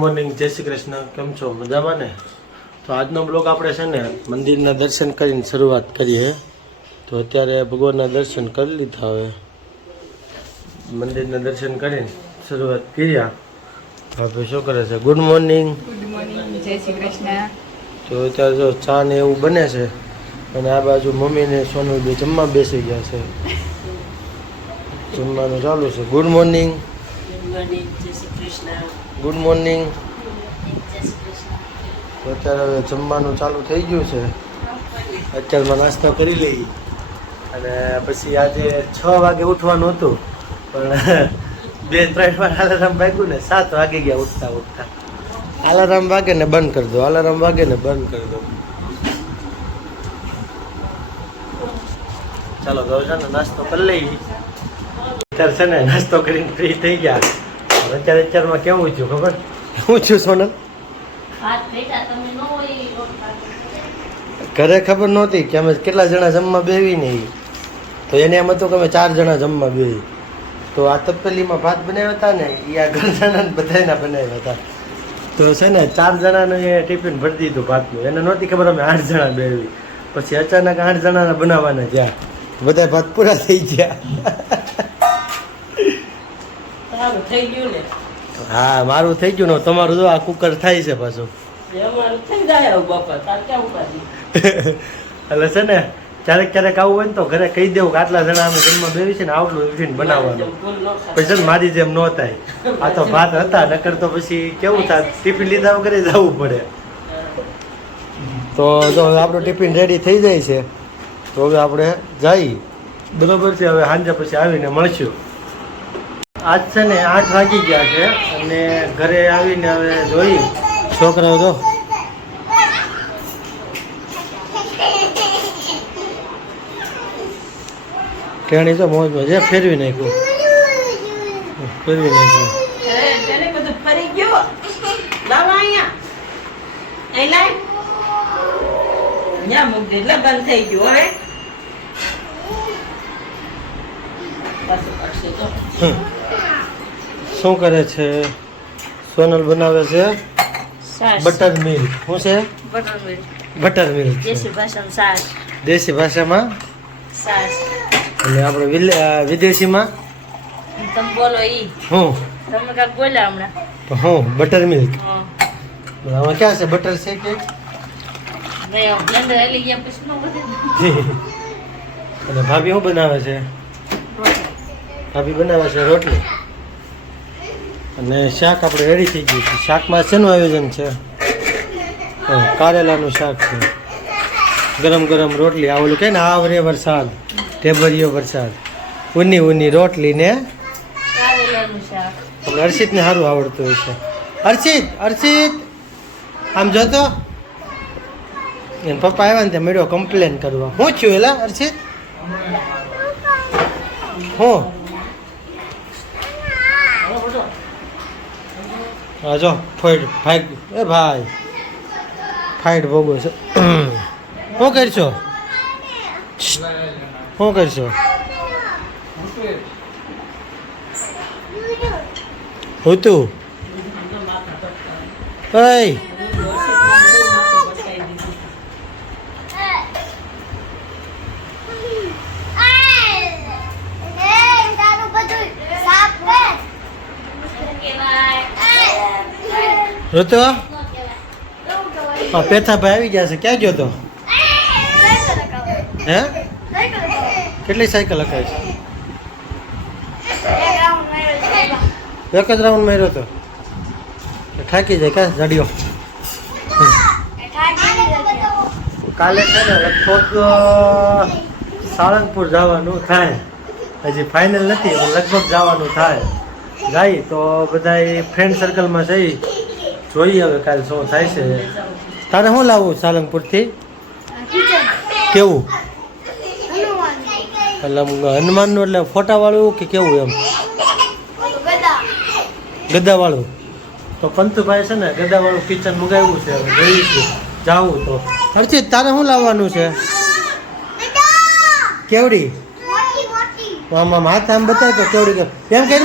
Morning, જય શ્રી કૃષ્ણ. કેમ છો? મજામાં ને? તો આજનો બ્લોગ આપણે છે ને મંદિરના દર્શન કરીને શરૂઆત કરીએ. તો અત્યારે ભગવાનના દર્શન કરી લીધા. હવે મંદિરના દર્શન કરીને શરૂઆત કર્યા. હવે શું કરે છે? Good morning. ગુડ મોર્નિંગ, જય શ્રી કૃષ્ણ. તો અત્યારે જો ચા ને એવું બને છે અને આ બાજુ મમ્મી ને સોનલ બે જમવા બેસી ગયા છે. જમવાનું ચાલુ છે. Good morning. જય શ્રી કૃષ્ણ. Good morning. જય શ્રી કૃષ્ણ. તો અત્યારે હવે જમવાનું ચાલુ થઈ ગયું છે. અત્યારમાં નાસ્તો કરી લઈ અને પછી આજે 6 વાગે ઉઠવાનું હતું પણ 2-3 વાર અલાર્મ વાગ્યું ને 7 વાગે ગયા ઉઠતા ઉઠતા. અલાર્મ વાગે ને બંધ કરી દો, અલાર્મ વાગે ને બંધ કરી દો. ચાલો તો છે ને નાસ્તો કરી લઈએ. અત્યારે છે ને નાસ્તો કરીને ફ્રી થઈ ગયા. અત્યારમાં કેવું છું ખબર? હું છું સોનલ? ઘરે ખબર નહોતી કે અમે કેટલા જણા જમવા બેવી નહીં. તો એને એમ હતું કે અમે 4 જણા જમવા બેવી. તો આ તપેલીમાં ભાત બનાવ્યા હતા ને એ આ ઘરનાને બધાના બનાવ્યા હતા. તો છે ને 4 જણાનું એ ટિફિન ભરી દીધું ભાતનું. એને નહોતી ખબર અમે 8 જણા બેવી. પછી અચાનક 8 જણાના બનાવવાના ગયા. બધા ભાત પૂરા થઈ ગયા. થઈ ગયું ને? હા, મારું થઈ ગયું ને તમારું જો આ કુકર થાય છે પાછું. અમારું થઈ જાય બાપા, તાર ક્યાં ઉપાડી. એટલે છે ને ક્યારેક આવું હોય ને તો ઘરે કહી દેવું કે આટલા જણા અમે જમવા બેવી છે ને આટલું ટિફિન બનાવવાનું. પછી છે ને મારી જેમ ન થાય. આ તો ભાત હતા, નકર તો પછી કેવું થાય ટિફિન લીધા વગર જવું પડે. તો જો હવે આપણું ટિફિન રેડી થઈ જાય છે. તો હવે આપણે જઈએ. બરોબર છે. હવે સાંજે પછી આવીને મળશું. આજ છે ને 8 વાગી ગયા છે અને ઘરે આવીને હવે જોઈ છોકરાઓ તો કેણી તો મોજમાં જે ફેરવી નાખ્યું. તેને બધું ફરી ગયો. લાવ અહીંયા. અહીં લાય. અહીંયા મૂક દે. લગન થઈ ગયું હવે. પાછું પાડશે તો. શું કરે છે? સોનલ બનાવે છે બટર મિલ્ક. શું છે? Butter milk. દેશી ભાષામાં સાસ. દેશી ભાષામાં સાસ. અને આપણે વિદેશીમાં તમે બોલો ઈ. હું તમે કાંઈક બોલ્યા હમણાં. તો હું બટર મિલ્ક. હા. આમાં ક્યાં છે? બટર છે કે નહીં, બ્લેન્ડર હલી ગયા પછી ન બધે. અને ભાભી શું બનાવે છે? ભાભી બનાવે છે રોટલી અને શાક આપણે રેડી થઈ ગયું છે. શાકમાં શેનું આયોજન છે? કારેલાનું શાક છે. ગરમ ગરમ રોટલી. આ ઓલું કહે ને આવરે વરસાદ ઢેબરિયો વરસાદ. ઊની રોટલી ને કારેલાનું શાક. આપણે હર્ષિતને સારું આવડતું હોય છે. હર્ષિત આમ જોતો. એને પપ્પા આવ્યા ને તે મેળો કમ્પ્લેન કરવા. શું થયું એલા હર્ષિત? હું હા જો ફાઈટ એ ભાઈ ફાઈટ ભોગવો છે. શું કરશો? શું કરશો? હું તું રોતો પેથાભાઈ આવી ગયા છે. ક્યાં ગયો તો? હે? કેટલી સાયકલ હકાય છે? એક જ રાઉન્ડ માર્યો તો થાકી જાય કા જાડીઓ. કાલે છે ને લગભગ સાળંગપુર જવાનું થાય. હજી ફાઇનલ નથી પણ લગભગ જવાનું થાય. જાય તો બધા ફ્રેન્ડ સર્કલમાં જઈ જોઈએ હવે કાલે શું થાય છે. તારે શું લાવવું સાળંગપુરથી? કેવું? એટલે હનુમાનનું એટલે ફોટાવાળું કે કેવું એમ? ગદ્દાવાળું. તો પંતુભાઈ છે ને ગદ્દાવાળું કિચન મંગાવ્યું છે. હવે જોઈશું જાવું તો. હર્ષિત તારે શું લાવવાનું છે? કેવડી? આમ હાથ આમ બતાય તો કેવડી એમ કે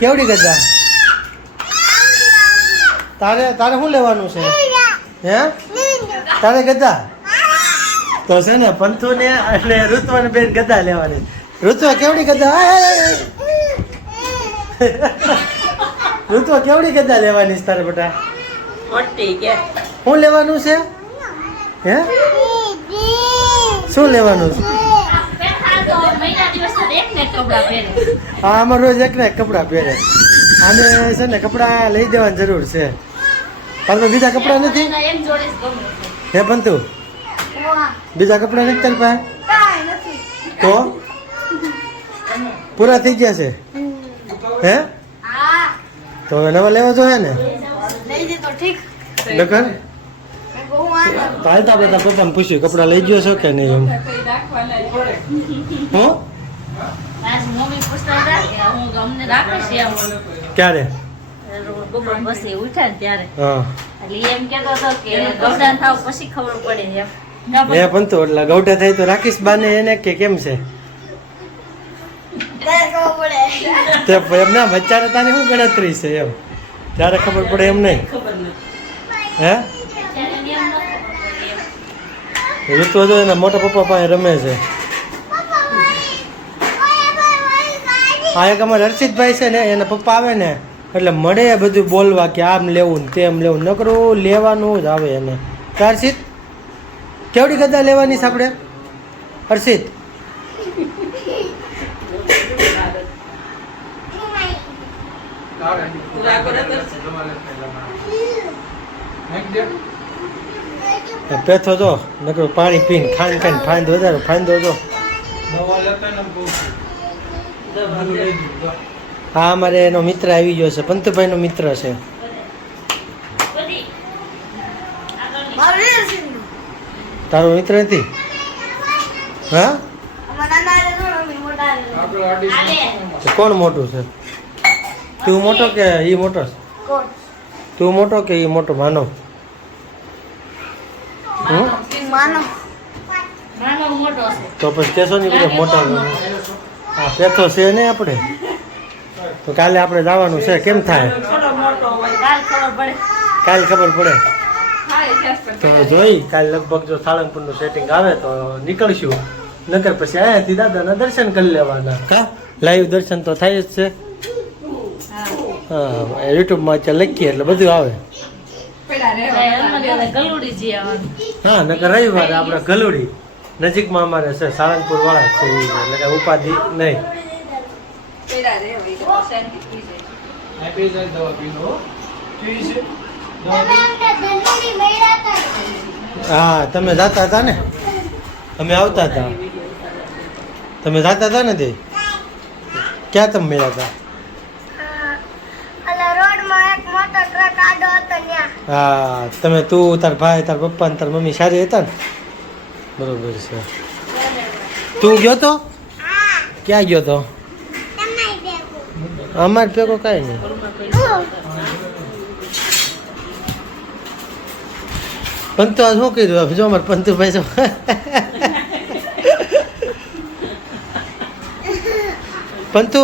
કેવડી ગજા તારે શું લેવાનું છે હે તારે ગદા તો છે ને પંથુ ને એટલે ઋત્વા બેન ગદા લેવાની. ઋત્વા કેવડી ગદા ઋત્વા કેવડી ગદા લેવાની છે તારે બેટા? શું લેવાનું છે હે શું લેવાનું છે? હા આમાં રોજ એક ને એક કપડાં પહેરે. આને છે ને કપડાં લઈ દેવાની જરૂર છે. તારે બીજા કપડાં નથી હે પંતુ? બીજા કપડાં નથી તારી પાસે? તો પૂરા થઈ ગયા છે હે? તો હવે નવા લેવા જોઈએ ને નકર તારે તો આપણે તારા પપ્પાને પૂછ્યું કપડાં લઈ ગયો છો કે નહીં એમ? હું મમ્મી પૂછતા હતા કે હું અમને રાખે છે એમ ક્યારે? બપોર પછી ઉઠ્યા ને ત્યારે હા એટલે એમ કહેતો હતો કે ગૌડાન થાવ પછી ખબર પડે એમ. એ પણ તો એટલે ગૌઠા થાય તો રાખીશ બાને એને કે કેમ છે તે એમ ના બચ્ચાને તારી શું ગણતરી છે એમ ત્યારે ખબર પડે એમ નહીં હે? ઋતુ જો એના મોટા પપ્પા પાસે રમે છે. આ એક અમારે હર્ષિતભાઈ છે ને એના પપ્પા આવે ને એટલે મળે બધું બોલવા કે આમ લેવું ને તેમ લેવું નકરું લેવાનું જ આવે એને. હર્ષિત કેવડી ગદા લેવાની છે આપણે હર્ષિત? પેથો જો નકરું પાણી પીને ખાઈને ફાંદો વધારે ફાંદો જો. હા અમારે એનો મિત્ર આવી ગયો છે પંતુભાઈ નો મિત્ર છે. તારો મિત્ર નથી હા? કોણ મોટું છે? તું મોટો કે ઈ મોટો? તું મોટો કે ઈ મોટો? માનો મોટો છે તો પછી કેશો ની બધા મોટા હા પેથો છે ને આપણે તો કાલે આપણે જવાનું છે કેમ થાય? કાલ ખબર પડે તો જોઈ કાલ લગભગ જો સાળંગપુરનું સેટિંગ આવે તો નીકળશું નકર પછી અહીંયાથી દાદાના દર્શન કરી લેવાના. કા લાઈવ દર્શન તો થાય જ છે. હા યુટ્યુબમાં અત્યારે લખીએ એટલે બધું આવે. હા નકર રવિવારે આપણે ગલુડી નજીકમાં અમારે છે સાળંગપુર વાળા છે એટલે કઈ ઉપાધિ નહીં. હા તમે જાતા હતા ને અમે આવતા હતા. તમે જાતા હતા ને તે ક્યાં તમે મળ્યા હતા? હા તમે તું તાર ભાઈ તાર પપ્પા ને તાર મમ્મી સારી હતા ને? બરોબર છે. તું ગયો તો? ક્યાં ગયો તો? અમાર ભેગો કાંઈ નહીં. પંતુ આ શું કર્યું જો અમારે પંતુભાઈ છો પંતુ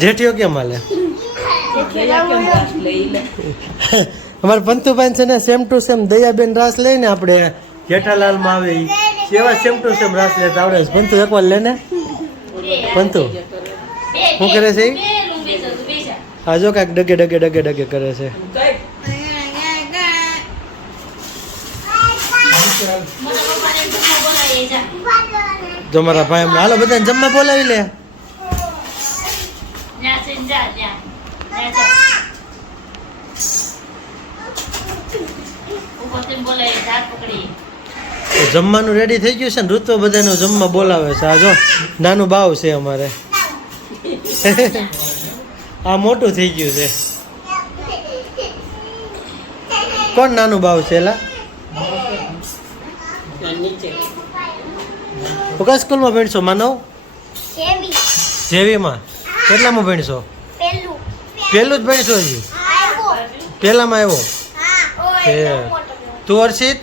જેઠિયો કેમ હાલે? અમારે પંતુભાઈ છે ને સેમ ટુ સેમ દયાબેન રાસ લઈને આપણે જેઠાલાલમાં આવે એવા સેમ ટુ સેમ રાસ લેતા આવડે છે. પંતુ એકવાર લે ને પંતુ શું કરે છે? હા જો કાંઈક ડગે ડગે ડગે ડગે કરે છે. જો મારા ભાઈ અમને હાલો બધાને જમવા બોલાવી લે. જમવાનું રેડી થઈ ગયું છે ને ઋતુ બધાનું જમવા બોલાવે છે. આ જો નાનું બાવ છે અમારે આ મોટું થઈ ગયું છે. કોણ નાનું બાવ છે? એલા કયા સ્કૂલમાં ભણશો માનવ? જેવીમાં. કેટલામાં ભણશો? પહેલું જ ભણશો હજી? પહેલામાં આવ્યો? તું હર્ષિત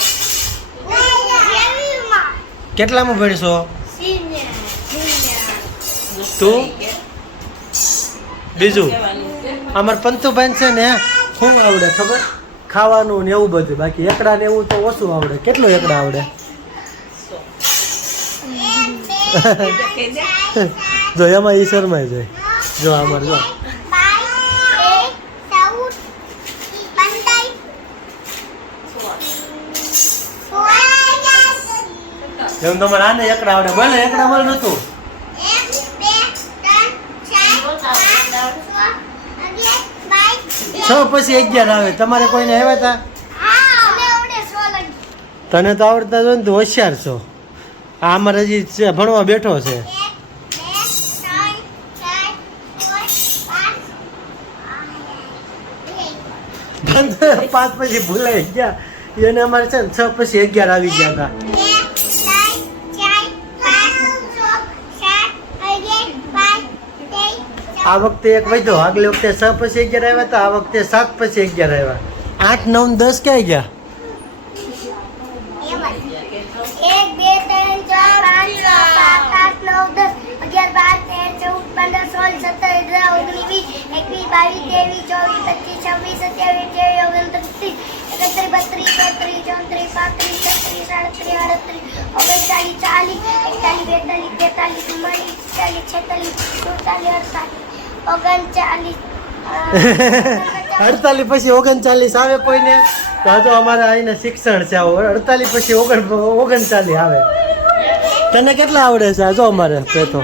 કેટલામાં ભણશો? તું બીજું અમાર પંતુભાઈ છે ને શું આવડે ખબર? ખાવાનું ને એવું બધું. બાકી એકડા ને એવું તો ઓછું આવડે. કેટલું એકડા આવડે? જો એમાં ઈ શરમાઈ જાય. જો અમાર જો એમ તમારે આને એકડા આવડે. બોલે એકડા બોલ નતું. 6 પછી 11 આવે. તમારે કોઈને આવ્યા હતા? તને તો આવડતા જો ને તું હોશિયાર છો. આ અમારે હજી ભણવા બેઠો છે. 5 પછી ભૂલાઈ ગયા. એને અમારે છે ને 6 પછી 11 આવી ગયા હતા. આ વખતે એક વધ્યો. આગલી વખતે 6 પછી 11 આવ્યા હતા. આ વખતે 7 પછી 11 આવ્યા. 8, 9, 10 ક્યાં ગયા? 48 પછી 39 આવે કોઈને? તો આ તો અમારે આઈને શિક્ષણ છે. 48 પછી 39 આવે. તને કેટલા આવડે છે? આ જો અમારે પેતો